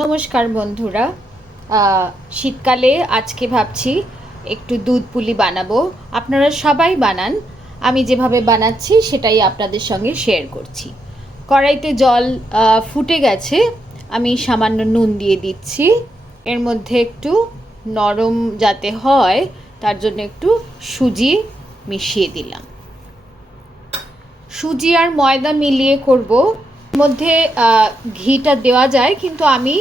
নমস্কার বন্ধুরা। শীতকালে আজকে ভাবছি একটু দুধ পুলি বানাবো। আপনারা সবাই বানান, আমি যেভাবে বানাচ্ছি সেটাই আপনাদের সঙ্গে শেয়ার করছি। কড়াইতে জল ফুটে গেছে, আমি সামান্য নুন দিয়ে দিচ্ছি। এর মধ্যে একটু নরম যাতে হয় তার জন্য একটু সুজি মিশিয়ে দিলাম। সুজি আর ময়দা মিলিয়ে করব। মধ্যে ঘিটা দেওয়া যায়, কিন্তু আমি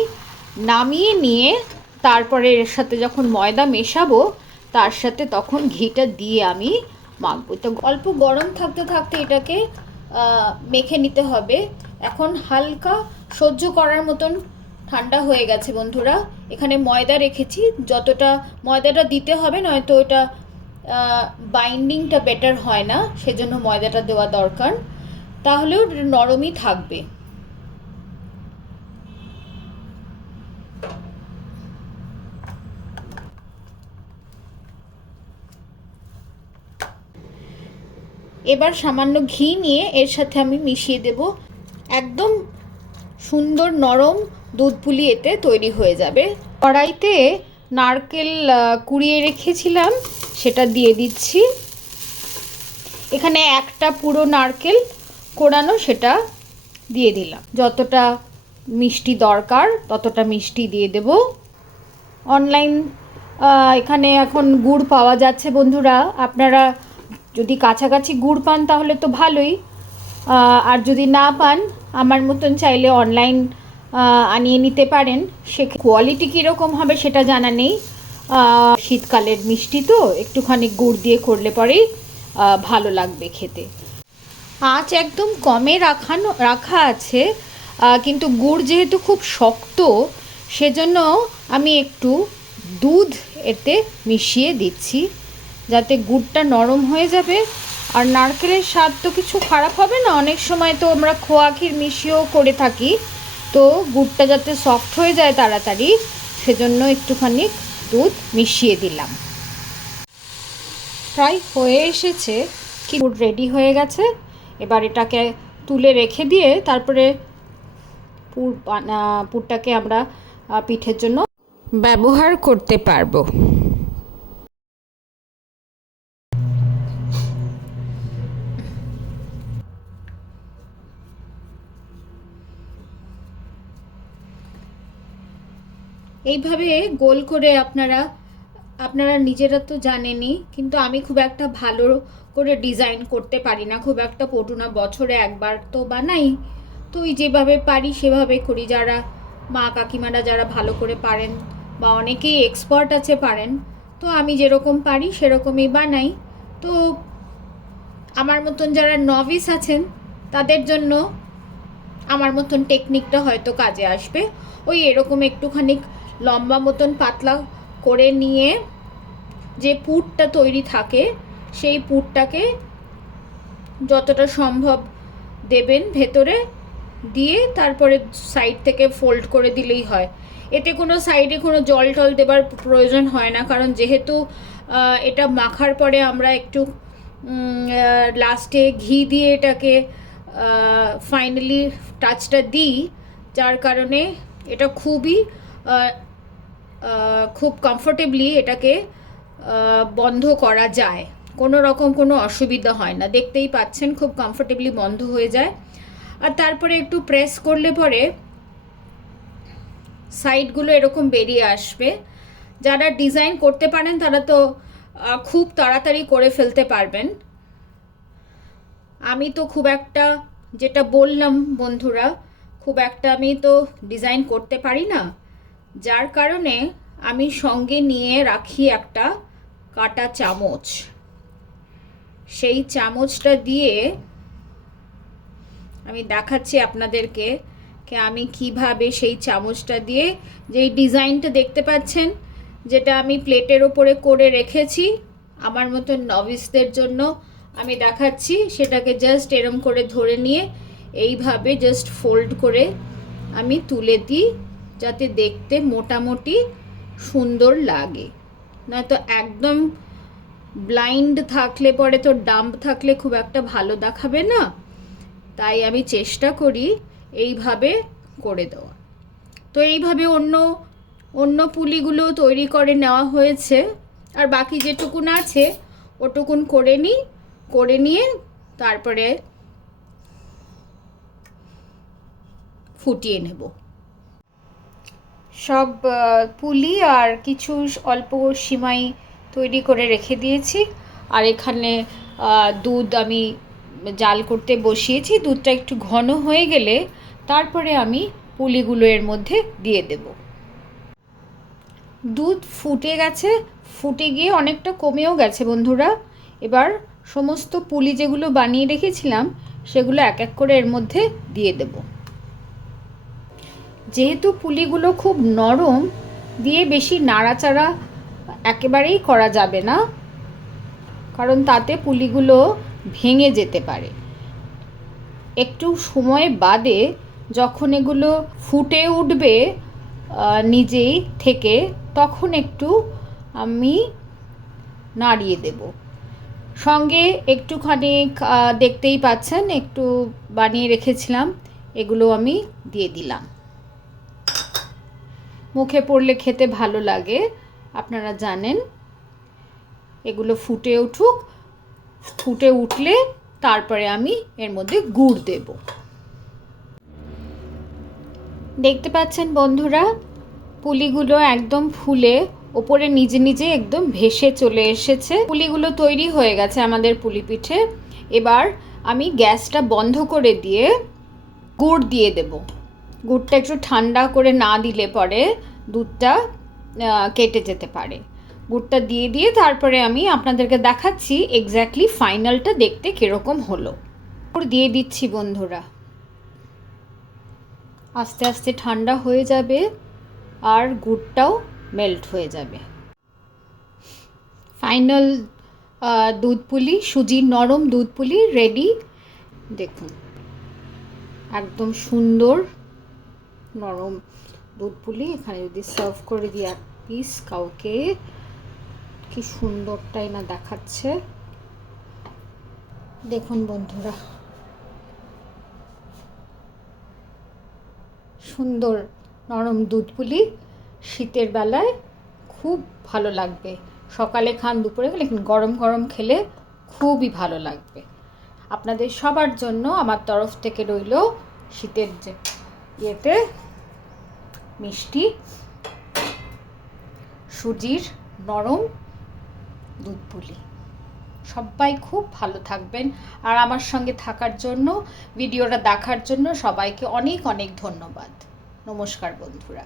নামিয়ে নিয়ে তারপরে এর সাথে যখন ময়দা মেশাবো তার সাথে তখন ঘিটা দিয়ে আমি মাখবো। তো অল্প গরম থাকতে থাকতে এটাকে মেখে নিতে হবে। এখন হালকা সহ্য করার মতন ঠান্ডা হয়ে গেছে বন্ধুরা। এখানে ময়দা রেখেছি, যতটা ময়দাটা দিতে হবে, নয়তো এটা বাইন্ডিংটা বেটার হয় না, সেজন্য ময়দাটা দেওয়া দরকার, তাহলেও নরমই থাকবে। এবার সামান্য ঘি নিয়ে এর সাথে আমি মিশিয়ে দেব। একদম সুন্দর নরম দুধ পুলি এতে তৈরি হয়ে যাবে। কড়াইতে নারকেল কুড়িয়ে রেখেছিলাম, সেটা দিয়ে দিচ্ছি। এখানে একটা পুরো নারকেল কোড়ানো, সেটা দিয়ে দিলাম। যতটা মিষ্টি দরকার ততটা মিষ্টি দিয়ে দেব। অনলাইন এখানে এখন গুড় পাওয়া যাচ্ছে বন্ধুরা। আপনারা যদি কাছাকাছি গুড় পান তাহলে তো ভালোই, আর যদি না পান আমার মতন চাইলে অনলাইন আনিয়ে নিতে পারেন। সে কোয়ালিটি কীরকম হবে সেটা জানা নেই। শীতকালের মিষ্টি তো একটুখানি গুড় দিয়ে করলে পরেই ভালো লাগবে খেতে। আঁচ একদম কমে রাখা আছে, কিন্তু গুড় যেহেতু খুব শক্ত সেজন্য আমি একটু দুধ এতে মিশিয়ে দিচ্ছি, যাতে গুড়টা নরম হয়ে যাবে। আর নারকেলের স্বাদ তো কিছু খারাপ হবে না, অনেক সময় তো আমরা খোয়া ক্ষীর মিশিয়েও করে থাকি, তো গুড়টা যাতে সফট হয়ে যায় তাড়াতাড়ি সেজন্য একটুখানি দুধ মিশিয়ে দিলাম। প্রায় হয়ে এসেছে, কি গুড় রেডি হয়ে গেছে। এবার এটাকে তুলে রেখে দিয়ে তারপরে পুরটাকে আমরা পিঠের জন্য ব্যবহার করতে পারবো। এইভাবে গোল করে আপনারা নিজেরা তো জানেনই, কিন্তু আমি খুব একটা ভালো করে ডিজাইন করতে পারি না, খুব একটা পটু না, বছরে একবার তো বানাই, তো ওই যেভাবে পারি সেভাবে করি। যারা মা কাকিমারা যারা ভালো করে পারেন বা অনেকেই এক্সপার্ট আছে পারেন, তো আমি যেরকম পারি সেরকমই বানাই। তো আমার মতন যারা নভিস আছেন তাদের জন্য আমার মতন টেকনিকটা হয়তো কাজে আসবে। ওই এরকম একটুখানি লম্বা মতন পাতলা করে নিয়ে যে পুরটা তৈরি থাকে সেই পুরটাকে যতটা সম্ভব দেবেন ভেতরে, দিয়ে তারপরে সাইড থেকে ফোল্ড করে দিলেই হয়। এতে কোনো সাইডে কোনো জল টল দেবার প্রয়োজন হয় না, কারণ যেহেতু এটা মাখার পরে আমরা একটু লাস্টে ঘি দিয়ে এটাকে ফাইনালি টাচটা দিই, যার কারণে এটা খুব কমফোর্টেবলি এটাকে বন্ধ করা যায়, কোনো রকম কোনো অসুবিধা হয় না। দেখতেই পাচ্ছেন খুব কমফোর্টেবলি বন্ধ হয়ে যায়। আর তারপরে একটু প্রেস করলে পরে সাইডগুলো এরকম বেরিয়ে আসবে। যারা ডিজাইন করতে পারেন তারা তো খুব তাড়াতাড়ি করে ফেলতে পারবেন। আমি তো খুব একটা, যেটা বললাম বন্ধুরা, খুব একটা আমি তো ডিজাইন করতে পারি না, যার কারণে আমি সঙ্গে নিয়ে রাখি একটা কাঁটা চামচ। সেই চামচটা দিয়ে আমি দেখাচ্ছি আপনাদেরকে আমি কিভাবে সেই চামচটা দিয়ে যেই ডিজাইনটা দেখতে পাচ্ছেন, যেটা আমি প্লেটের ওপরে করে রেখেছি আমার মতো নভিসদের জন্য আমি দেখাচ্ছি, সেটাকে জাস্ট এরম করে ধরে নিয়ে এইভাবে জাস্ট ফোল্ড করে আমি তুলে দিই, যাতে দেখতে মোটামুটি সুন্দর লাগে। নয়তো একদম ব্লাইন্ড থাকলে পরে তো ডাম্প থাকলে খুব একটা ভালো দেখাবে না, তাই আমি চেষ্টা করি এইভাবে করে দেওয়া। তো এইভাবে অন্য অন্য পুলিগুলো তৈরি করে নেওয়া হয়েছে, আর বাকি যেটুকুন আছে ওটুকুন করে নিয়ে তারপরে ফুটিয়ে নেব। সব পুলি আর কিছু অল্প সিমাই তৈরি করে রেখে দিয়েছি, আর এখানে দুধ আমি জাল করতে বসিয়েছি। দুধটা একটু ঘন হয়ে গেলে তারপরে আমি পুলিগুলো এর মধ্যে দিয়ে দেব। দুধ ফুটে গেছে, ফুটে গিয়ে অনেকটা কমেও গেছে বন্ধুরা। এবার সমস্ত পুলি যেগুলো বানিয়ে রেখেছিলাম সেগুলো এক এক করে এর মধ্যে দিয়ে দেব। যেহেতু পুলিগুলো খুব নরম, দিয়ে বেশি নাড়াচাড়া একেবারেই করা যাবে না, কারণ তাতে পুলিগুলো ভেঙে যেতে পারে। একটু সময় বাদে যখন এগুলো ফুটে উঠবে নিজেই থেকে, তখন একটু আমি নাড়িয়ে দেব। সঙ্গে একটুখানি দেখতেই পাচ্ছেন একটু বানিয়ে রেখেছিলাম, এগুলো আমি দিয়ে দিলাম। মুখে পড়লে খেতে ভালো লাগে, আপনারা জানেন। এগুলো ফুটে উঠুক, ফুটে উঠলে তারপরে আমি এর মধ্যে গুড় দেব। দেখতে পাচ্ছেন বন্ধুরা, পুলিগুলো একদম ফুলে ওপরে নিজে নিজে একদম ভেসে চলে এসেছে। পুলিগুলো তৈরি হয়ে গেছে আমাদের পুলি পিঠে। এবার আমি গ্যাসটা বন্ধ করে দিয়ে গুড় দিয়ে দেব। গুড়টা একটু ঠান্ডা করে না দিলে পরে দুধটা কেটে যেতে পারে। গুড়টা দিয়ে তারপরে আমি আপনাদেরকে দেখাচ্ছি এক্স্যাক্টলি ফাইনালটা দেখতে কীরকম হলো। গুড় দিয়ে দিচ্ছি বন্ধুরা, আস্তে আস্তে ঠান্ডা হয়ে যাবে আর গুড়টাও মেল্ট হয়ে যাবে। ফাইনাল দুধ পুলি, সুজির নরম দুধ পুলি রেডি। দেখুন একদম সুন্দর নরম দুধ পুলি। এখানে যদি সার্ভ করে দিই এক পিস কাউকে, কি সুন্দরটাই না দেখাচ্ছে। দেখুন বন্ধুরা, সুন্দর নরম দুধ পুলি। শীতের বেলায় খুব ভালো লাগবে। সকালে খান, দুপুরে খেলে, গরম গরম খেলে খুবই ভালো লাগবে। আপনাদের সবার জন্য আমার তরফ থেকে রইল শীতের যে ইয়েতে মিষ্টি সুজির নরম দুধ পুলি। সবাই খুব ভালো থাকবেন, আর আমার সঙ্গে থাকার জন্য, ভিডিওটা দেখার জন্য সবাইকে অনেক অনেক ধন্যবাদ। নমস্কার বন্ধুরা।